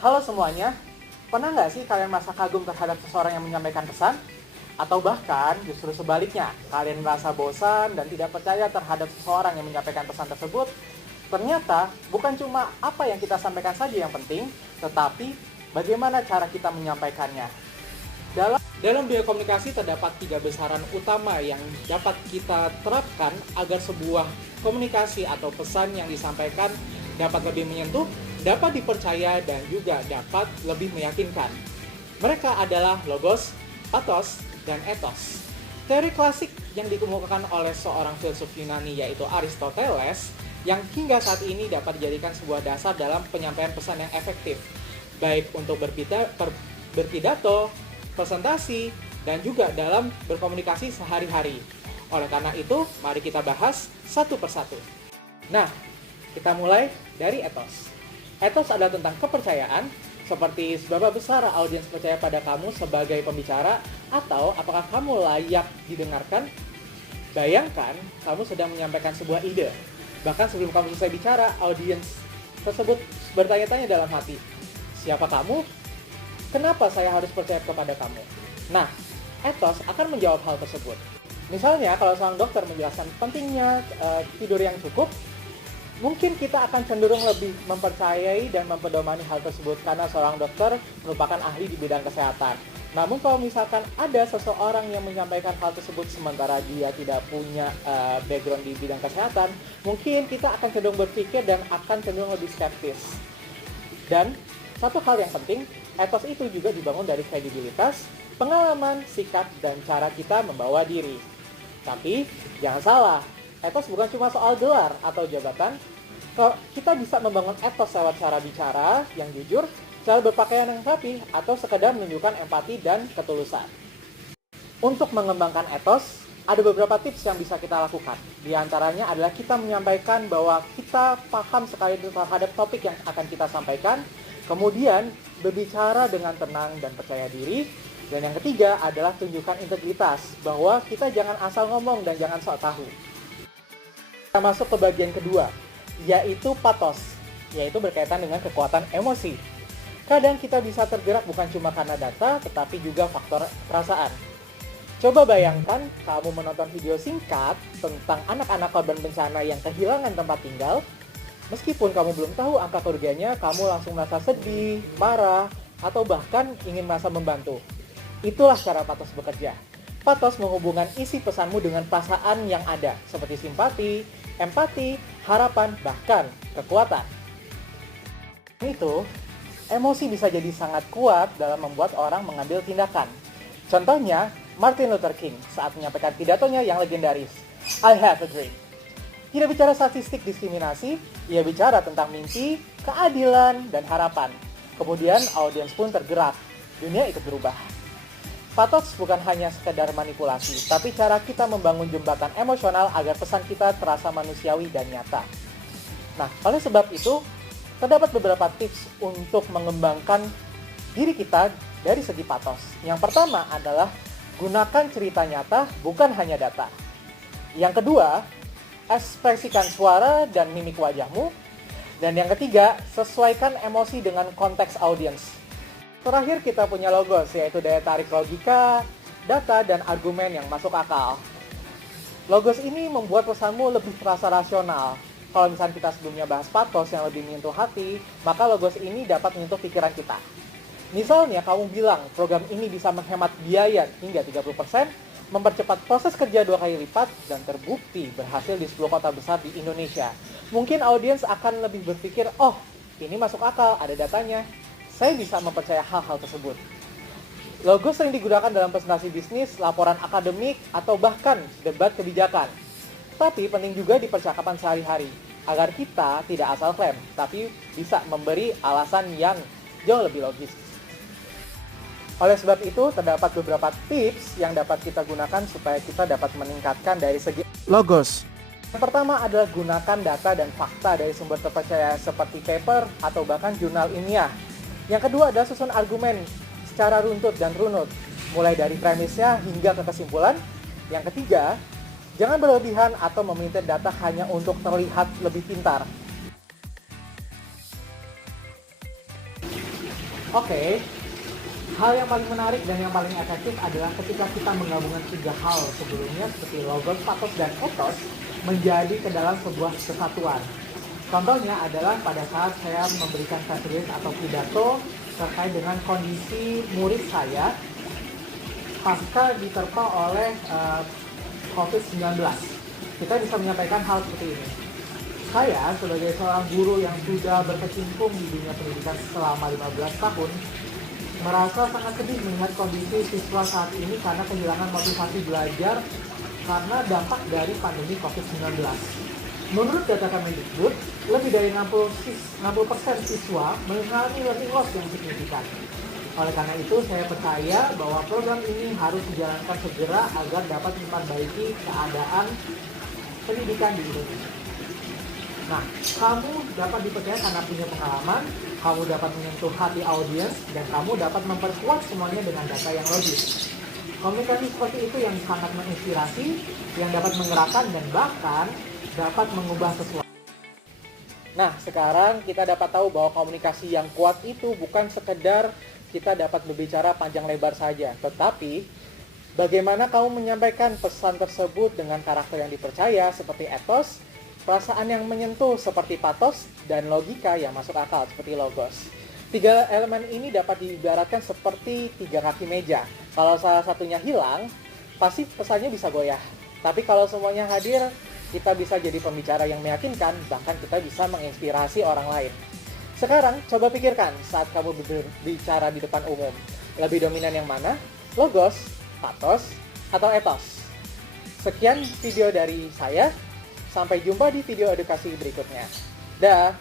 Halo semuanya, pernah nggak sih kalian merasa kagum terhadap seseorang yang menyampaikan pesan? Atau bahkan justru sebaliknya, kalian merasa bosan dan tidak percaya terhadap seseorang yang menyampaikan pesan tersebut? Ternyata bukan cuma apa yang kita sampaikan saja yang penting, tetapi bagaimana cara kita menyampaikannya. Dalam biokomunikasi terdapat 3 besaran utama yang dapat kita terapkan agar sebuah komunikasi atau pesan yang disampaikan dapat lebih menyentuh, dapat dipercaya, dan juga dapat lebih meyakinkan. Mereka adalah logos, pathos, dan ethos. Teori klasik yang dikemukakan oleh seorang filsuf Yunani yaitu Aristoteles yang hingga saat ini dapat dijadikan sebuah dasar dalam penyampaian pesan yang efektif, baik untuk berpidato, presentasi, dan juga dalam berkomunikasi sehari-hari. Oleh karena itu, mari kita bahas satu persatu. Nah, kita mulai dari ethos. Ethos adalah tentang kepercayaan, seperti seberapa besar audiens percaya pada kamu sebagai pembicara, atau apakah kamu layak didengarkan. Bayangkan, kamu sedang menyampaikan sebuah ide. Bahkan sebelum kamu selesai bicara, audiens tersebut bertanya-tanya dalam hati, siapa kamu? Kenapa saya harus percaya kepada kamu? Nah, ethos akan menjawab hal tersebut. Misalnya, kalau seorang dokter menjelaskan pentingnya tidur yang cukup, mungkin kita akan cenderung lebih mempercayai dan mempedomani hal tersebut karena seorang dokter merupakan ahli di bidang kesehatan. Namun kalau misalkan ada seseorang yang menyampaikan hal tersebut sementara dia tidak punya background di bidang kesehatan, mungkin kita akan cenderung berpikir dan akan cenderung lebih skeptis. Dan satu hal yang penting, ethos itu juga dibangun dari kredibilitas, pengalaman, sikap, dan cara kita membawa diri. Tapi jangan salah, ethos bukan cuma soal gelar atau jabatan. Kita bisa membangun ethos lewat cara bicara yang jujur, cara berpakaian yang rapi, atau sekedar menunjukkan empati dan ketulusan. Untuk mengembangkan ethos, ada beberapa tips yang bisa kita lakukan. Di antaranya adalah kita menyampaikan bahwa kita paham sekali terhadap topik yang akan kita sampaikan, kemudian berbicara dengan tenang dan percaya diri. Dan yang ketiga adalah tunjukkan integritas, bahwa kita jangan asal ngomong dan jangan sok tahu. Kita masuk ke bagian kedua, yaitu pathos, yaitu berkaitan dengan kekuatan emosi. Kadang kita bisa tergerak bukan cuma karena data, tetapi juga faktor perasaan. Coba bayangkan kamu menonton video singkat tentang anak-anak korban bencana yang kehilangan tempat tinggal. Meskipun kamu belum tahu angka kerugiannya, kamu langsung merasa sedih, marah, atau bahkan ingin merasa membantu. Itulah cara pathos bekerja. Pathos menghubungkan isi pesanmu dengan perasaan yang ada, seperti simpati, empati, harapan, bahkan kekuatan. Itu, emosi bisa jadi sangat kuat dalam membuat orang mengambil tindakan. Contohnya, Martin Luther King saat menyampaikan pidatonya yang legendaris, I have a dream. Tidak bicara statistik diskriminasi, ia bicara tentang mimpi, keadilan, dan harapan. Kemudian audiens pun tergerak, dunia ikut berubah. Pathos bukan hanya sekedar manipulasi, tapi cara kita membangun jembatan emosional agar pesan kita terasa manusiawi dan nyata. Nah, oleh sebab itu, terdapat beberapa tips untuk mengembangkan diri kita dari segi pathos. Yang pertama adalah gunakan cerita nyata, bukan hanya data. Yang kedua, ekspresikan suara dan mimik wajahmu. Dan yang ketiga, sesuaikan emosi dengan konteks audiens. Terakhir kita punya logos, yaitu daya tarik logika, data, dan argumen yang masuk akal. Logos ini membuat pesanmu lebih terasa rasional. Kalau misalnya kita sebelumnya bahas pathos yang lebih menyentuh hati, maka logos ini dapat menyentuh pikiran kita. Misalnya kamu bilang program ini bisa menghemat biaya hingga 30%, mempercepat proses kerja 2 kali lipat, dan terbukti berhasil di 10 kota besar di Indonesia. Mungkin audiens akan lebih berpikir, oh ini masuk akal, ada datanya. Saya bisa mempercaya hal-hal tersebut. Logo sering digunakan dalam presentasi bisnis, laporan akademik, atau bahkan debat kebijakan. Tapi penting juga di percakapan sehari-hari, agar kita tidak asal klaim, tapi bisa memberi alasan yang jauh lebih logis. Oleh sebab itu, terdapat beberapa tips yang dapat kita gunakan supaya kita dapat meningkatkan dari segi logos. Yang pertama adalah gunakan data dan fakta dari sumber terpercaya seperti paper atau bahkan jurnal ilmiah. Yang kedua adalah susun argumen secara runtut dan runut, mulai dari premisnya hingga ke kesimpulan. Yang ketiga, jangan berlebihan atau meminta data hanya untuk terlihat lebih pintar. Oke, hal yang paling menarik dan yang paling efektif adalah ketika kita menggabungkan 3 hal sebelumnya seperti logos, pathos, dan ethos menjadi ke dalam sebuah kesatuan. Contohnya adalah pada saat saya memberikan press release atau pidato terkait dengan kondisi murid saya pasca diterpa oleh COVID-19. Kita bisa menyampaikan hal seperti ini. Saya sebagai seorang guru yang sudah berkecimpung di dunia pendidikan selama 15 tahun, merasa sangat sedih melihat kondisi siswa saat ini karena kehilangan motivasi belajar karena dampak dari pandemi COVID-19. Menurut data Kemendikbud, lebih dari 60% siswa mengalami learning loss yang signifikan. Oleh karena itu, saya percaya bahwa program ini harus dijalankan segera agar dapat memperbaiki keadaan pendidikan di Indonesia. Nah, kamu dapat dipercaya karena punya pengalaman, kamu dapat menyentuh hati audiens, dan kamu dapat memperkuat semuanya dengan data yang logis. Komunikasi seperti itu yang sangat menginspirasi, yang dapat menggerakkan dan bahkan dapat mengubah sesuatu. Nah, sekarang kita dapat tahu bahwa komunikasi yang kuat itu bukan sekedar kita dapat berbicara panjang lebar saja, tetapi bagaimana kamu menyampaikan pesan tersebut dengan karakter yang dipercaya seperti ethos, perasaan yang menyentuh seperti pathos, dan logika yang masuk akal seperti logos. 3 elemen ini dapat diibaratkan seperti 3 kaki meja. Kalau salah satunya hilang, pasti pesannya bisa goyah. Tapi kalau semuanya hadir, kita bisa jadi pembicara yang meyakinkan, bahkan kita bisa menginspirasi orang lain. Sekarang, coba pikirkan saat kamu berbicara di depan umum. Lebih dominan yang mana? Logos, pathos, atau ethos? Sekian video dari saya. Sampai jumpa di video edukasi berikutnya. Dah.